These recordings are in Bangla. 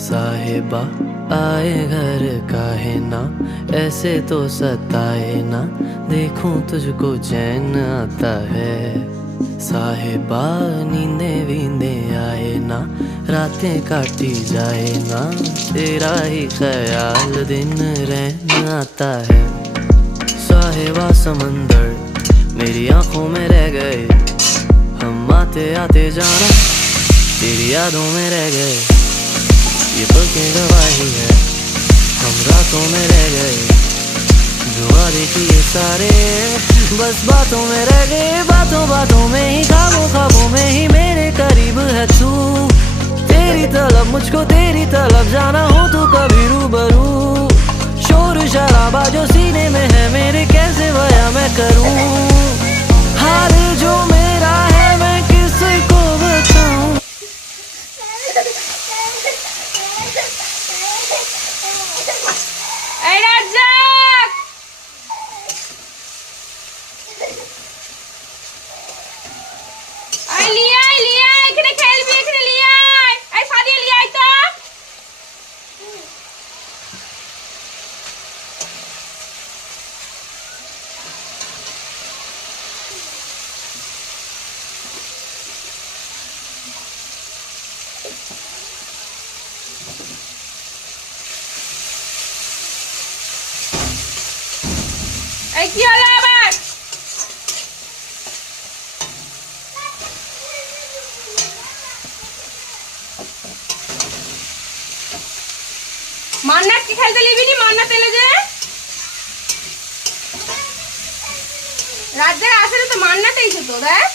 साहिबा आए घर काहे ना, ऐसे तो सताए ना, देखूं तुझको चैन आता है। साहिबा नींदे वींदे आए ना, रातें काटी जाए ना, तेरा ही ख्याल दिन रहना आता है। साहिबा समंदर मेरी आंखों में रह गए, हम आते आते जाना तेरी यादों में रह गए। ये पलकें गवाही है, हम रातों में रह गए, जो वादे किए सारे बस बातों में रह गए। बातों बातों में ही, ख्वाबों ख्वाबों में ही मेरे करीब है तू। तेरी तलब मुझको तेरी तलब, जाना हो तू कभी रूबरू। शोर शराबा जो सीने में है मेरे, कैसे बयां मैं करूं। हाल जो मेरा है मैं किसको बताऊं। কি হলো আবার? মান্নাত কি খেলতে নিবি নি? মান্নাত এলে যে রাত জায়গা আসে তো মান্নাত এইছে তো দেখ।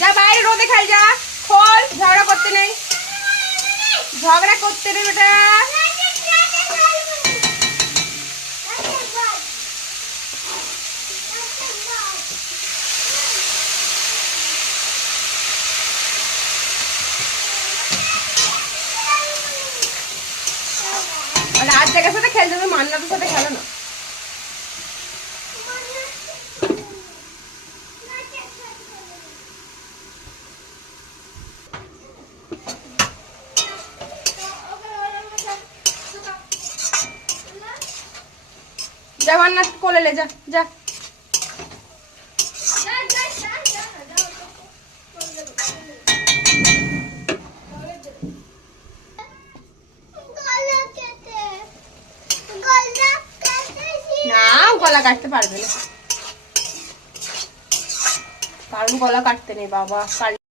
যা বাইরে রোদে খেল, যা খোল, ঝগড়া করতে নেই, ঝগড়া করতে নেই বেটা। রাত জায়গার সাথে খেলতে হবে, মান্নাতের সাথে খেলো না। যা মান্নাত কোলে লে, যা যা। না গলা কাটতে পারবে না, কারণ গলা কাটতে নেই বাবা।